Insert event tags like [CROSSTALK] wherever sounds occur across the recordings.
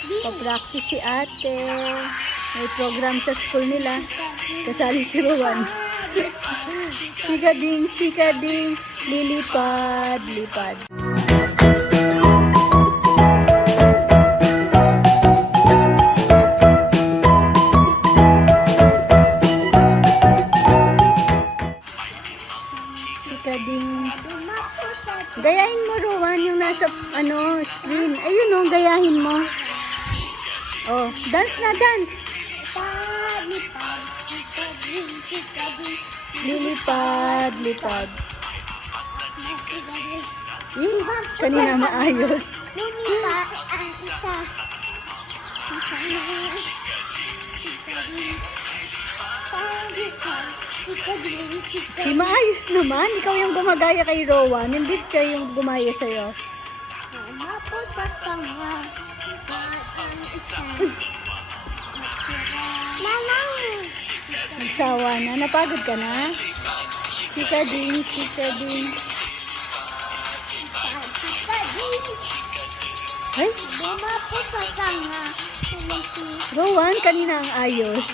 Pa-practice si ate. May program sa school nila. Kasali si Rowan. [LAUGHS] Shikading, shikading, lilipad, lipad. Shikading. Gayahin mo, Rowan, yung nasa, ano, screen. Ayun, oh, gayahin mo. Oh, dance na, dance. Lilipad, lipad. Hmm, kanina maayos. Lumipat ang isa. Isa na. Si maayos naman. Ikaw yung gumagaya kay Rowan. Imbis ka yung gumaya sa'yo. Mama po sa sanga. Nagsawa na. Napagod ka na? Chika din, chika din. Chika din. Ay, Mama po sa. Tumiti. Rowan, kanina ang ayos.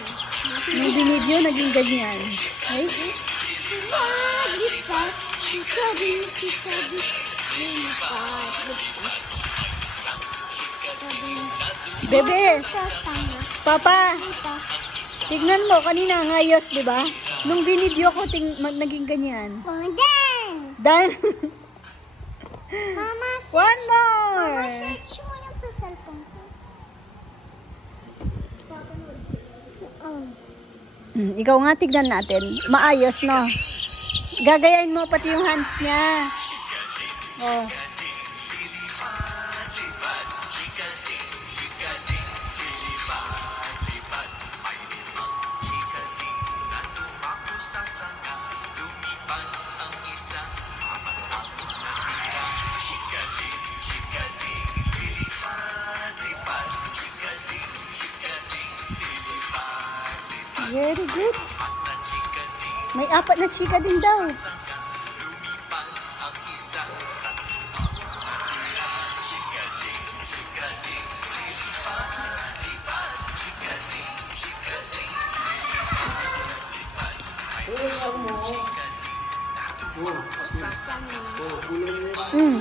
Nung binidyo, naging ganyan. Ay, chika din, chika din. Lipat, lipat. Chika din. Bebe, papa, tignan mo, kanina ang ayos, di ba? Nung binidyo ko, ting, mag, naging ganyan. Kumaden! Dan, Mama, one Mama, more! search mo yung sa cellphone ko. Oh. Hmm, ikaw nga, tignan natin. Maayos, no? Gagayain mo pati yung hands niya. Oh. Chika din daw. Mm.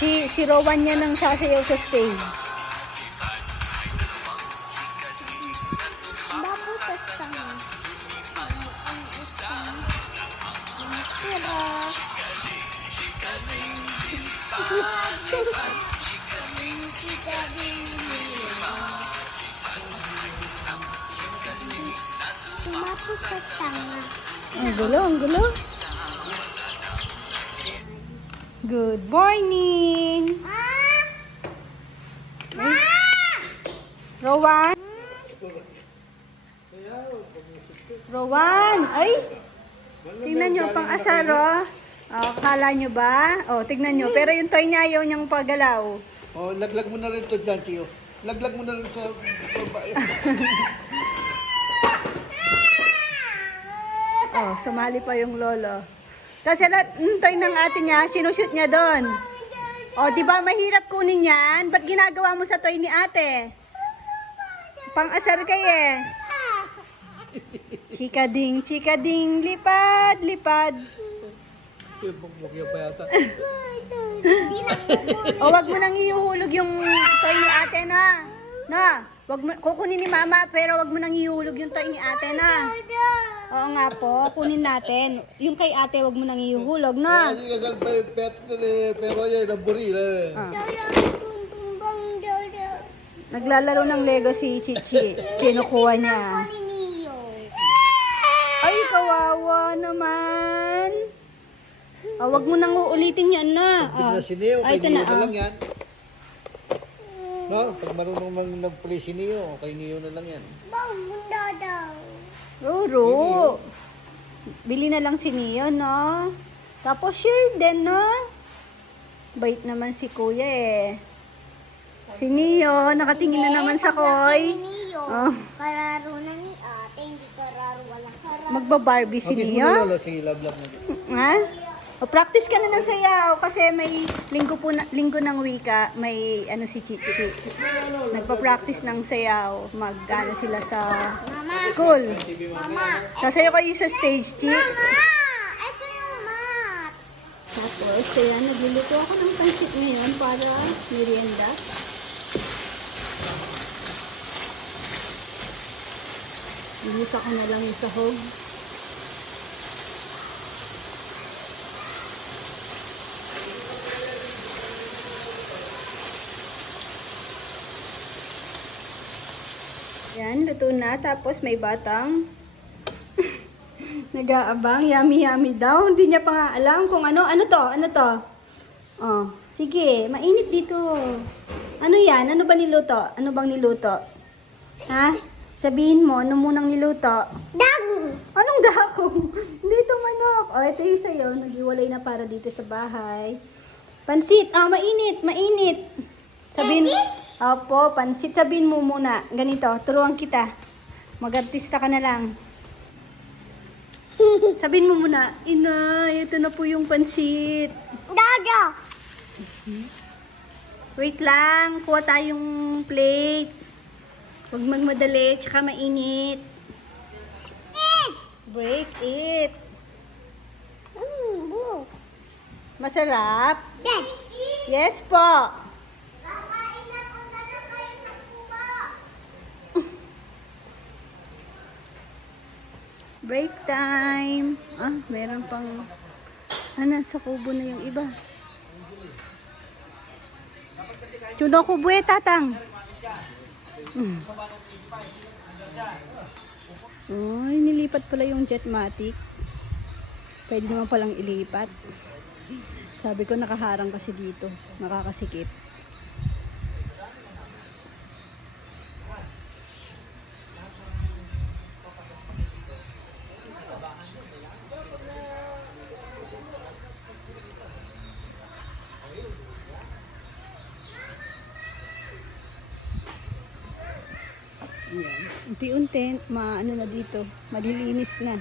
Si si Rowan niya nang sasayaw sa stage. Ang gulo. Good morning. Ah! Ma! Rowan? Rowan, ay! Tingnan nyo, pang asar, oh. Oh, kala nyo ba? Oh, tignan nyo. Pero yung toy niya ayaw niyang pagalaw. Oh, laglag mo na rin to dyan, Tiyo. Laglag mo na rin sa babae. [LAUGHS] Oh, sumali pa yung lolo. Kasi lahat, toy ng ate niya, sinushoot niya doon. Oh, di ba mahirap kunin yan? Ba't ginagawa mo sa toy ni ate? Pang asar kay eh. Chikading, chikading, lipad, lipad. Yung pa yata. [LAUGHS] O, wag mo nang iuhulog yung toy ni ate na. Na, wag mo, kukunin ni mama, pero wag mo nang iuhulog yung toy ni ate na. Oo nga po, kunin natin. Yung kay ate, wag mo nang iuhulog na. Kasi kasal pa yung pet eh, pero yun, naburi na. Ah. Naglalaro ng Lego si Chichi. Kinukuha niya. Ni. Ay, kawawa naman. Ah, wag mo nang uulitin yan na. Ah. na si Neo, Ay, kay ito na, Neo na ah. lang yan. No, pag marunong mang nag-play si Neo, kay Neo na lang yan. Bang dodo. Roro. Bili na lang si Neo, no? Tapos share din, no? Bait naman si kuya eh. Si Neo, nakatingin na naman sa koy. Oh. Kararo na ni ate. Hindi kararo. Walang kararo. Magba-Barbie si Neo. sige, love love na. Ha? O practice ka na ng sayaw kasi may linggo po na, linggo ng wika, may ano si Chichi. Nagpa-practice ng sayaw. Mag ano sila sa school. Mama! Sasayaw kayo sa stage, Chi. Mama! Ito yung mat! Tapos, kaya nagluluto ako ng pansit ngayon para merienda. Inusa ko na lang yung sahog. Yan, luto na. Tapos may batang [LAUGHS] nag-aabang. Yummy, yummy daw. Hindi niya pa nga alam kung ano. Ano to? Ano to? Oh, sige. Mainit dito. Ano yan? Ano ba niluto? Ano bang niluto? Ha? Sabihin mo, ano munang niluto? Dago! Anong dako? [LAUGHS] dito manok. O, ito yung sa'yo. Nag-iwalay na para dito sa bahay. Pansit. Ah, mainit. Mainit. Sabihin, Opo, pansit. Sabihin mo muna. Ganito, turuan kita. Mag-artista ka na lang. Sabihin mo muna, Ina, ito na po yung pansit. Dada! Wait lang, kuha tayong plate. Huwag magmadali, tsaka mainit. Break it. Mm. Masarap? Dad! Yes po. Kakain na po na lang kayo sa kubo! Break time. Ah, meron pang... Ah, nasa kubo na yung iba. Chuno kubo eh, tatang. Mm. Ay, nilipat pala yung Jetmatic. Pwede naman palang ilipat. Sabi ko nakaharang kasi dito. Nakakasikip. Yan. Unti-unti, maano na dito. Malilinis na.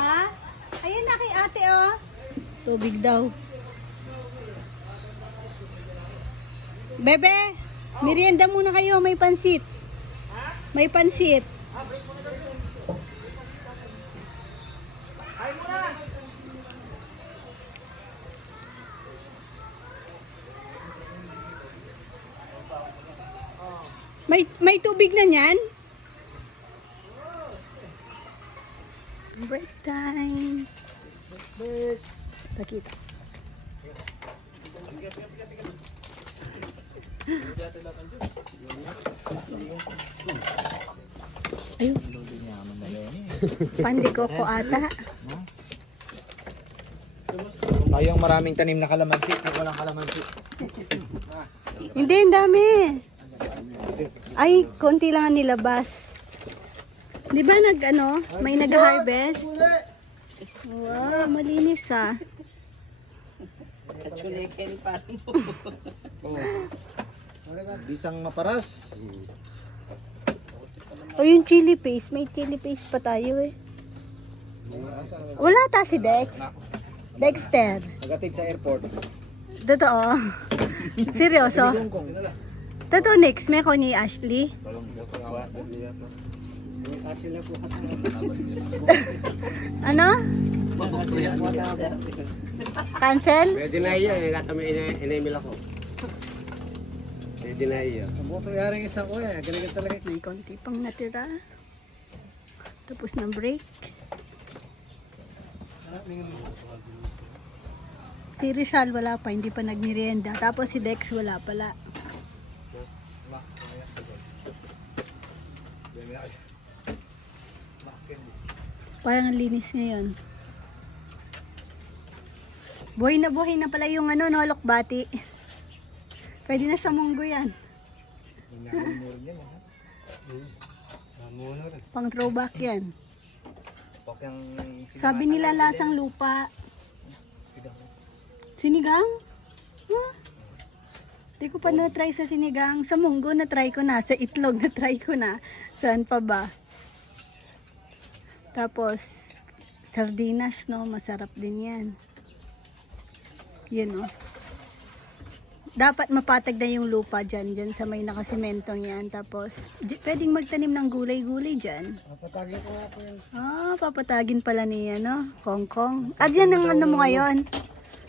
Ha? Ayun na kay ate, oh. Tubig daw. Bebe, merienda muna kayo. May pansit. May pansit. May may tubig na niyan? Break time. Break. Pakita. Ayun, pandi ko ko ata. Tayong maraming tanim na kalamansi. Walang kalamansi. Hindi, ang dami. Ay, konti lang ang nilabas. Di ba nag ano, may nag-harvest? Wow, malinis ah. [LAUGHS] Bisang maparas. O yung chili paste, may chili paste pa tayo eh. Wala ta si Dex. Dexter. Nagatid sa airport. Totoo. [LAUGHS] Seryoso? Totoo next, may ko ni Ashley. Ano? Cancel? Pwede na iya, eh. Lahat kami ina- ina-email ako. Pwede na iya. Ang buto yaring isa ko eh. Galing talaga. May konti pang natira. Tapos ng break. Si Rizal wala pa, hindi pa nagmerienda. Tapos si Dex wala pala. Parang ang linis ngayon. Buhay na buhay na pala yung ano, no, lokbati. Pwede na sa munggo yan. Pang throwback yan. Sabi nila lasang lupa. Sinigang? Huh? Di ko pa na-try sa sinigang. Sa munggo na-try ko na. Sa itlog na-try ko na. Saan pa ba? Tapos, sardinas, no? Masarap din yan. Yun, oh. Dapat mapatag na yung lupa dyan, dyan sa may nakasimentong yan. Tapos, pwedeng magtanim ng gulay-gulay dyan. Papatagin ko po yan. Ah, papatagin pala ni, ano, Kong Kong. At yan ang ano mo ngayon?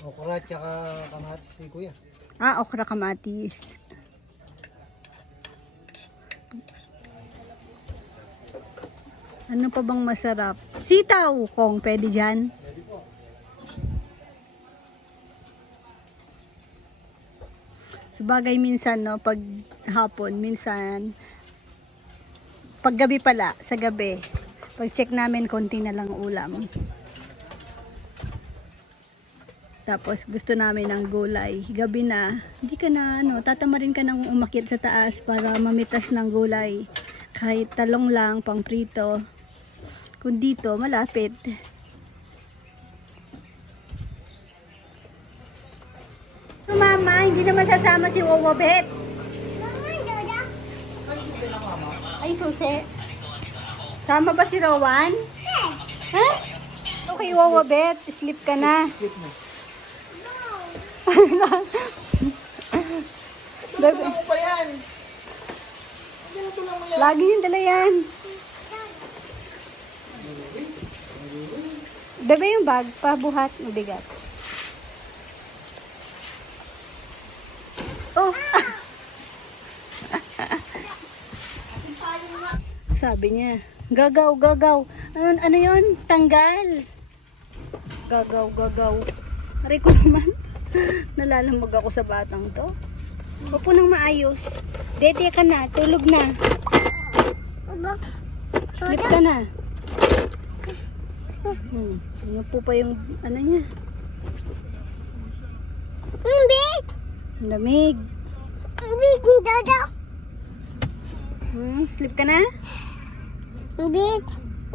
Okra tsaka kamatis si kuya. Ah, okra kamatis. Ano pa bang masarap? Sitaw, Kong, pwede dyan? Sabagay minsan, no, pag hapon, minsan, pag gabi pala, sa gabi, pag check namin, konti na lang ulam. Tapos gusto namin ng gulay. Gabi na, hindi ka na, ano, tatamarin ka nang umakit sa taas para mamitas ng gulay. Kahit talong lang, pang prito. Kung dito, malapit. So mama, hindi naman sasama si. Naman, Lola. Ay, susi. Sama ba si Rowan? Yes. Ha? Okay, Wowobet. Sleep ka na. Sleep mo. Ano ba yan? lagi yung dala yan. Bebe yung bag, pabuhat, mabigat. Oh! [LAUGHS] Sabi niya, gagaw, gagaw. Ano, ano yun? Tanggal. Gagaw, gagaw. Aray ko naman. [LAUGHS] Nalalamog ako sa batang to. Upo nang maayos. Dede ka na, tulog na. Sleep ka na. Hmm. Ano po pa yung ano niya? hindi. Ang lamig. Hindi, Lola. Hmm, sleep ka na? Hindi.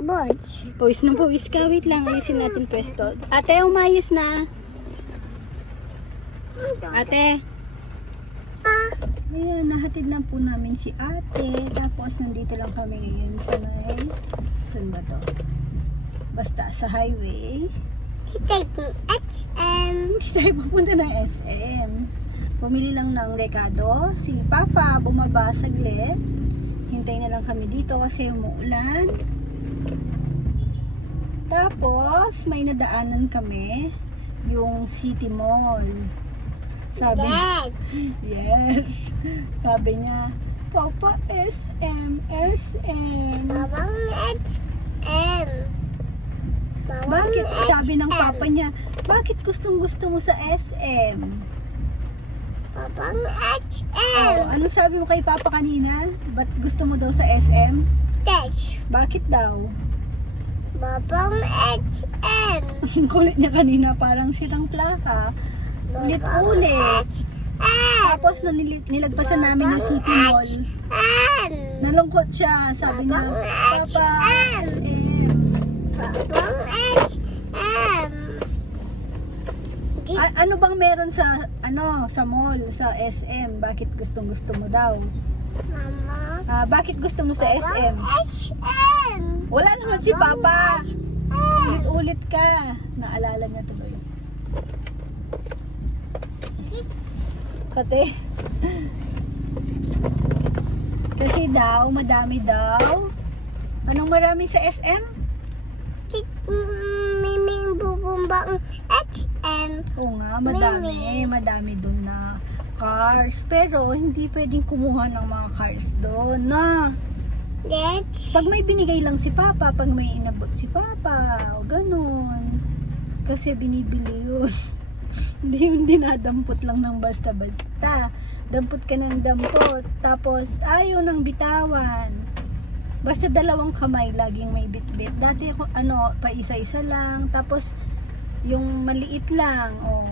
Bods. Pawis ng pawis ka. Wait lang, ayusin natin pwesto. Ate, umayos na. Ate. Ah, Ayan, nahatid na po namin si ate. Tapos, nandito lang kami ngayon sa may... Saan ba to? Basta sa highway. take me HM. Hindi tayo pupunta ng SM. Bumili lang ng rekado. Si Papa bumaba saglit. Hintay na lang kami dito kasi umuulan. Tapos, may nadaanan kami. Yung City Mall. Sabi, Dad. yes. [LAUGHS] Sabi niya, Papa, SM, SM. Babang HM. Bakit? Sabi ng papa niya, bakit gustong gusto mo sa SM? Babang Oh, HM. ano sabi mo kay Papa kanina? Ba't gusto mo daw sa SM? Dad. Bakit daw? Babang HM. Ang [LAUGHS] kulit niya kanina, parang silang plaka. Ulit-ulit. Tapos nung nil- nilagpasan namin yung City Mall, nalungkot siya. Sabi niya, Papa, SM. HM. A- ano bang meron sa ano sa mall sa SM? Bakit gustong gusto mo daw? Mama. Ah, bakit gusto mo sa SM? HM. Wala naman si Papa. Ulit-ulit ka. Naalala niya tuloy. Kate. Kasi daw, madami daw. Anong marami sa SM? Bubumbang HM. Oo nga, madami. Madami doon na cars. Pero, hindi pwedeng kumuha ng mga cars doon na. That's Pag may binigay lang si Papa, pag may inabot si Papa, o ganun. Kasi binibili yun. [LAUGHS] Hindi yun dinadampot lang ng basta-basta. Dampot ka ng dampot. Tapos, ayaw ng bitawan. Basta dalawang kamay, laging may bitbit. Dati ako, ano, pa isa-isa lang. Tapos, yung maliit lang, oh.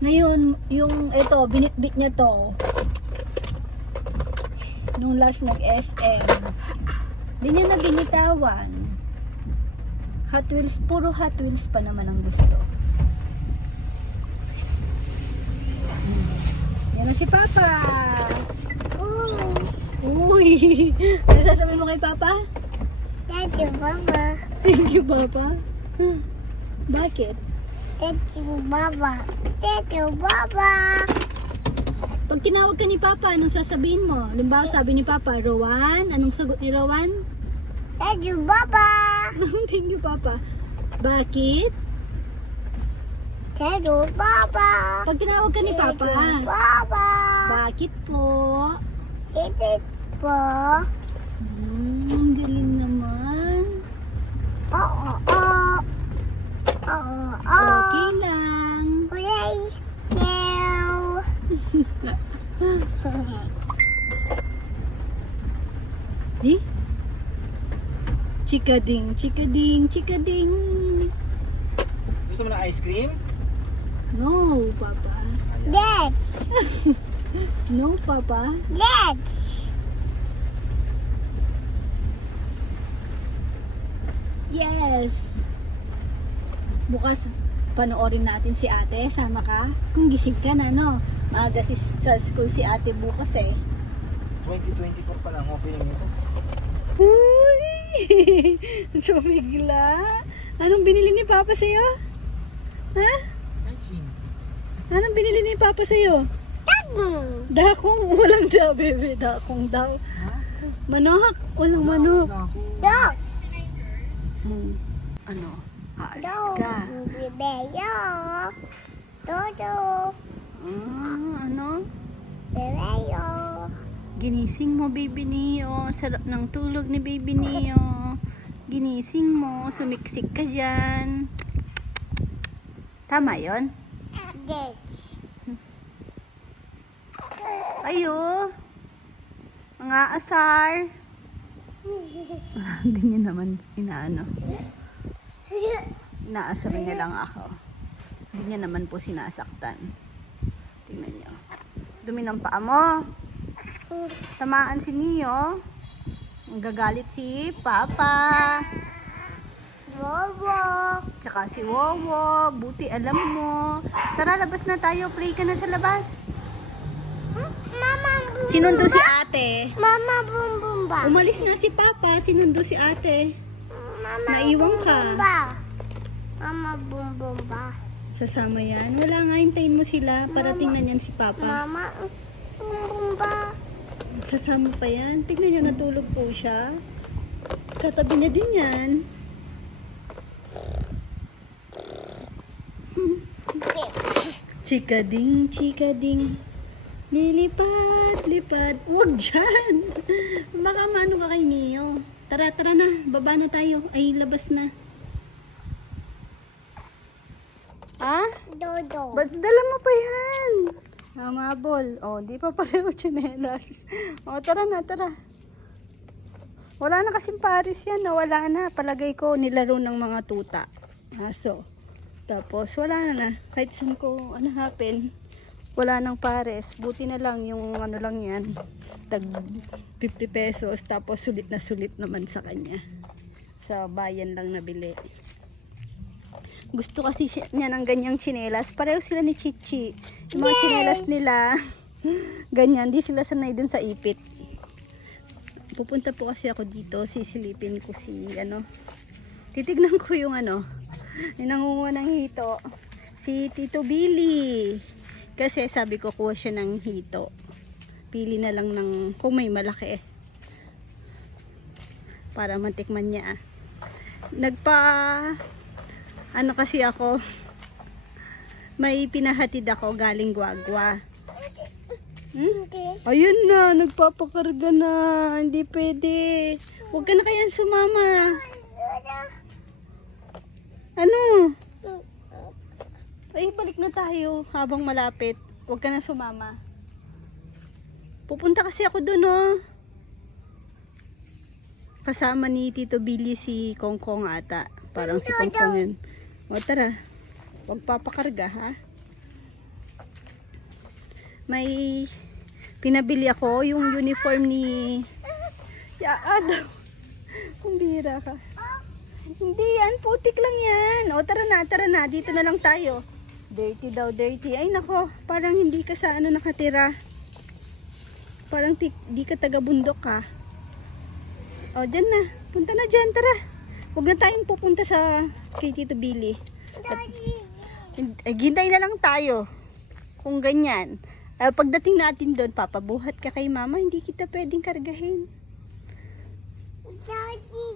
Ngayon, yung, ito, binitbit niya to. Nung last nag-SM. Hindi niya na binitawan. Hot Wheels, puro Hot Wheels pa naman ang gusto. Yan na si Papa. oh, Uy! Ano [LAUGHS] sasabihin mo kay Papa? Thank you, Baba. Thank you, Papa. Bakit? Thank you, Baba. Thank you, Baba. Pag tinawag ka ni Papa, anong sasabihin mo? Halimbawa, sabi ni Papa, Rowan? Anong sagot ni Rowan? Thank you, Baba. [LAUGHS] Thank you, Papa. Bakit? Thank you, Baba. Pag tinawag ka ni Thank Papa, you, Baba. bakit po? Ito po. Hmm, ang galing naman. Oo, oo. Oo, oo. Okay lang. Hooray. Meow. [LAUGHS] Eh? Chikading, chikading, chikading. Gusto mo ng ice cream? No, Papa. Let's. [LAUGHS] No, Papa. Let's. Yes! Bukas panoorin natin si ate. Sama ka? Kung gising ka na, no? Maaga si, sa school si ate bukas eh. 2024 pa lang opening nito. Uy! [LAUGHS] Sumigla. Anong binili ni Papa sa'yo? Ha? Hygiene. Anong binili ni Papa sa'yo? Tago. Dakong. [LAUGHS] Walang daw, bebe. Dakong daw. Manok. Walang manok. Dog. Hmm. Ano? Aalis ka. Bebeyo. Dodo. Ah, ano? Bebeyo. Ginising mo, baby Neo. Sarap ng tulog ni baby Neo. Ginising mo. Sumiksik ka dyan. Tama yon? Let's. Ayo. Mga asar. [LAUGHS] [LAUGHS] Hindi niya naman inaano. Inaasar niya lang ako. Hindi niya naman po sinasaktan. Tingnan niyo. Dumi ng paa mo. Tamaan si Neo. Ang gagalit si Papa. Bobo. Tsaka si Wowo. Buti alam mo. Tara, labas na tayo. Play ka na sa labas. Mama bum Sinundo si ate. Mama bum bum ba. Umalis na si Papa. Sinundo si ate. Mama Naiwan ka. bum ba. Mama bum bum ba. Sasama yan. Wala nga, hintayin mo sila. Parating na yan si Papa. Mama bum bum ba. Sasama pa yan. Tignan niyo, natulog po siya. Katabi niya din yan. Chikading, chikading. Lilipad, lipad. Huwag dyan. [LAUGHS] Baka maano ka kay Neo. Tara, tara na. Baba na tayo. Ay, labas na. Ah? Dodo. Ba't dala mo pa yan? Namabol. O, oh, di pa pareho tsinelas. O, oh, tara na, tara. Wala na kasing paris yan. Nawala na. Palagay ko nilaro ng mga tuta. Aso. Tapos, wala na na. Kahit saan ko, ano happen. Wala nang pares. Buti na lang yung ano lang yan. Tag 50 pesos. Tapos, sulit na sulit naman sa kanya. Sa bayan lang nabili. Gusto kasi niya ng ganyang chinelas. Pareho sila ni Chichi. Yung mga Yes! chinelas nila, [LAUGHS] ganyan. Di sila sanay dun sa ipit. Pupunta po kasi ako dito. Sisilipin ko si, ano, titignan ko yung ano, yung nangunguha ng hito. Si Tito Billy. Kasi sabi ko kuha siya ng hito. Pili na lang ng, kung may malaki. Para matikman niya. Nagpa, ano kasi ako, may pinahatid ako galing Guagua. Hmm? Okay. Ayun na, nagpapakarga na. Hindi pwede. Huwag ka na kayang sumama. Ano? Ay, balik na tayo habang malapit. Huwag ka na sumama. Pupunta kasi ako dun, oh. Kasama ni Tito Billy si Kongkong ata. Parang si Kongkong yun. O tara. Huwag papakarga, ha? May pinabili ako yung uniform ni Ya, Adam. Kumbira ka. Hindi yan, putik lang yan. O tara na, tara na, dito na lang tayo. Dirty daw, dirty. Ay nako, parang hindi ka sa ano nakatira. Parang di ka taga bundok ka. O, dyan na. Punta na dyan, tara. Huwag na tayong pupunta sa kay Tito Billy. Daddy. Eh, hintay na lang tayo. Kung ganyan. Eh, pagdating natin doon, papabuhat ka kay mama, hindi kita pwedeng kargahin. Daddy.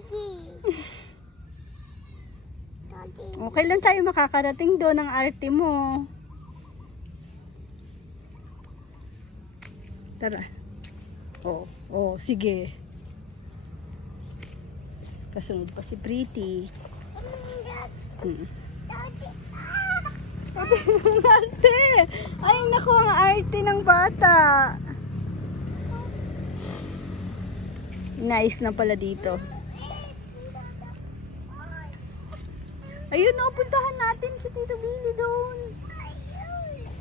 Daddy. Okay lang tayo makakarating doon ang arte mo. Tara. Oh, oh, sige. Kasunod pa si Pretty. Hmm. Daddy. arte! Ay, naku, ang arte ng bata. Nice na pala dito. Ayun, no, puntahan natin si Tito Billy doon.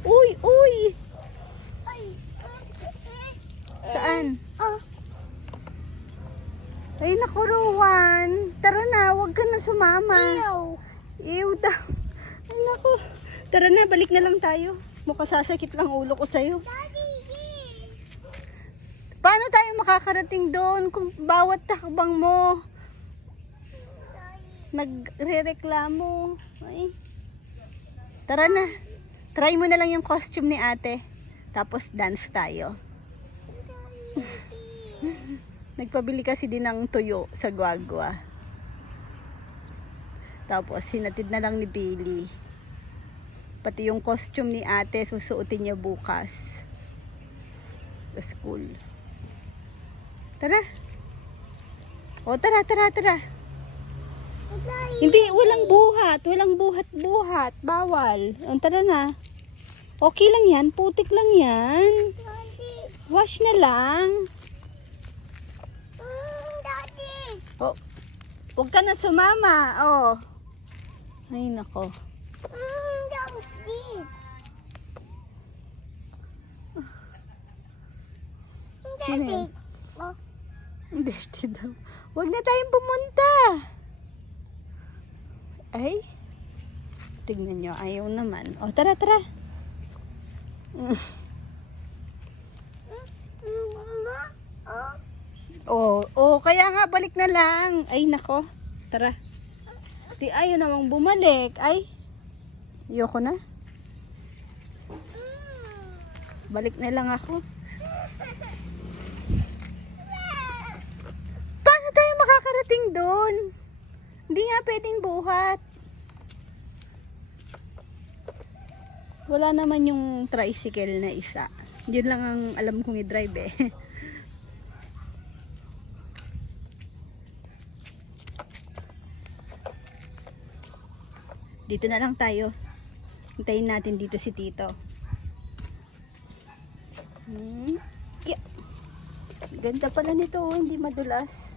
Uy, uy! Saan? Oh. Ay, naku. Tara na, huwag ka na sumama. Ew. Ew daw. Ay, naku. Tara na, balik na lang tayo. Mukhang sasakit lang ulo ko sa'yo. Daddy. Paano tayo makakarating doon kung bawat takbang mo nagre-reklamo? Ay. Tara na. Try mo na lang yung costume ni ate. Tapos dance tayo. [LAUGHS] Nagpabili kasi din ng tuyo sa Guagua. Tapos hinatid na lang ni Billy. Pati yung costume ni ate susuotin niya bukas sa school. Tara. O tara, tara, tara. Hindi, walang buhat. Walang buhat-buhat. Bawal. O, tara na. Okay lang yan. Putik lang yan. Wash na lang. Mm, Daddy. O, huwag ka na sumama. O. Ay, nako. Daddy. Sino? Oh. Dirty daw. Huwag na tayong pumunta. Ay. Tignan nyo. Ayaw naman. O, tara, tara. Oh. Oh, kaya nga balik na lang. Ay nako. Tara. Di ayaw namang bumalik. Ay. Ayoko na. Balik na lang ako. Paano tayo makakarating doon? Hindi nga pwedeng buhat. Wala naman yung tricycle na isa. Yun lang ang alam kong i-drive eh. [LAUGHS] Dito na lang tayo. Hintayin natin dito si Tito. Hmm. Yeah. Ganda pala nito, oh, hindi madulas.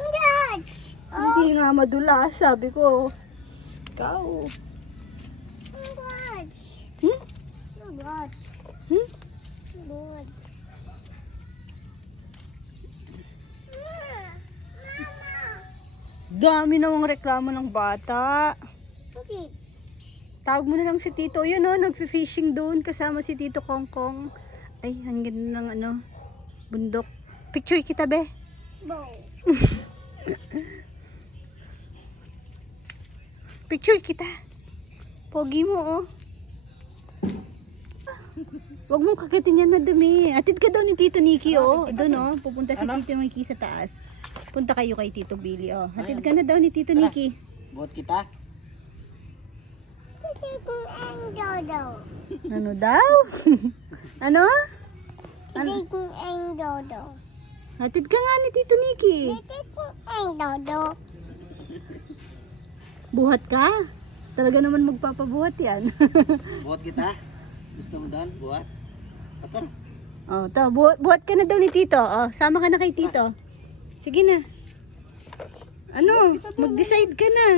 Dad. Hindi nga madulas, sabi ko. Ikaw. Hmm? Hmm? Dami namang reklamo ng bata. Bakit? Tawag mo na lang si Tito. Yun oh, nagfi-fishing doon kasama si Tito Kongkong. Ay, ang ganda ng ano, bundok. Picture kita, be. Bow. [LAUGHS] Picture kita. Pogi mo, oh. Huwag mong kagatin yan na dumi. Atid ka daw ni Tito Nikki, oh. Doon, oh. Pupunta si Ano? Tito Nikki sa taas. Punta kayo kay Tito Billy, oh. Atid ka na daw ni Tito Nikki. Buhat kita. Ano daw? [LAUGHS] ano? Kasi kung ang dodo. Atid ka nga ni Tito Nikki. Kasi kung ang dodo. Buhat ka? Talaga naman magpapabuhat yan. [LAUGHS] Buhat kita. Gusto mo doon? Buhat? Ator. oh, to, buhat, buhat ka na daw ni Tito. Oh, sama ka na kay Tito. Sige na. Ano? Mag-decide ka na.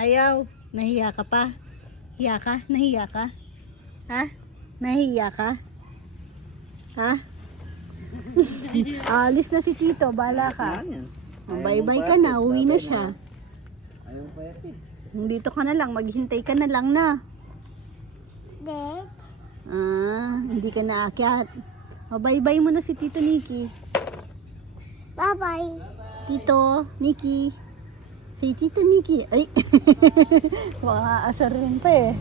Ayaw. Nahiya ka pa? Hiya ka? Nahiya ka? Ha? Nahiya ka? Ha? [LAUGHS] Alis na si Tito. Bala ka. Bye-bye ka na. Uwi na siya. Ayaw pa eh. Dito ka na lang. Maghintay ka na lang na. Dad. Ah, hindi ka na akyat. Oh, bye-bye mo na si Tito Nikki. Bye-bye. Tito, Nikki. Si Tito Nikki. Ay. [LAUGHS] Baka asar rin pa eh.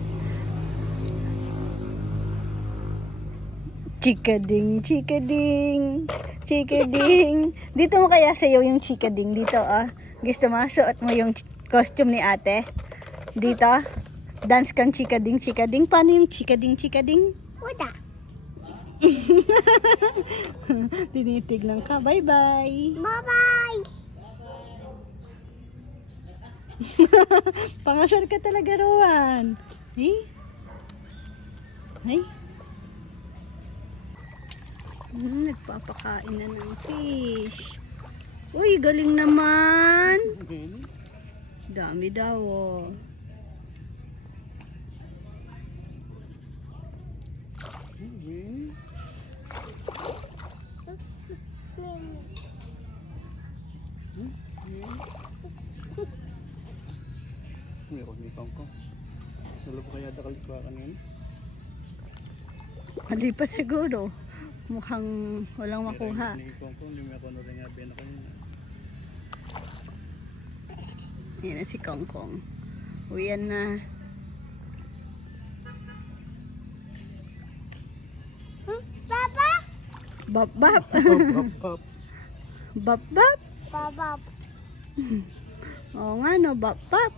Chikading, chikading, chikading. Dito mo kaya sa'yo yung chikading dito ah. Gusto mo, suot mo yung costume ni ate. Dito. Dance kang chikading, chikading. Paano yung chikading, chikading? Wala. [LAUGHS] Tinitignan ka. Bye-bye. Bye-bye. [LAUGHS] Pangasar ka talaga, Rowan. Hey? Hey? Hmm, nagpapakain na ng fish. Uy, galing naman. Dami daw, oh. Meron ni Kongkong. Sulog kaya dakal ko kanina. Malipas siguro. Mukhang walang makuha. Ni Kongkong, hindi mo ako rin nga kanina. Yan na si Kongkong. Uyan na. Papa? Bap bap. Pap, bap bap. Papa. [LAUGHS] [LAUGHS] Oo nga no, bap bap.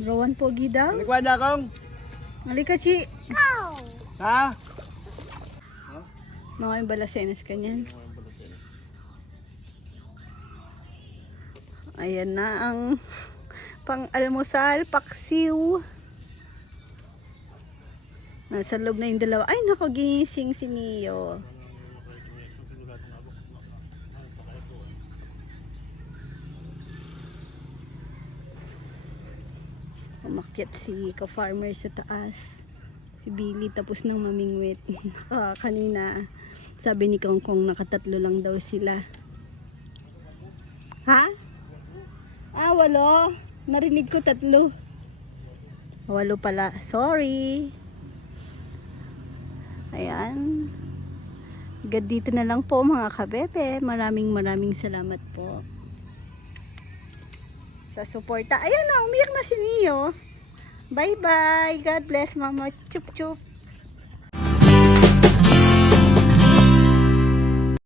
Rowan Pogi daw. Likwada kong! Halika, Chi. Oh. Ha? Mga yung balasenes ka niyan. Ayan na ang pang-almusal, paksiw. Nasa loob na yung dalawa. Ay, nako, ginising si Neo. Umakyat si ka-farmer sa taas. Si Billy tapos nang mamingwit. [LAUGHS] ah, kanina, sabi ni Kong Kong nakatatlo lang daw sila. Ha? Ah, walo. Narinig ko tatlo. Walo pala. Sorry. Ayan. Hanggang dito na lang po mga kabebe. Maraming maraming salamat po. Sa suporta. Ayan na, umiyak na si Neo. Bye-bye. God bless, Mama. Chup-chup.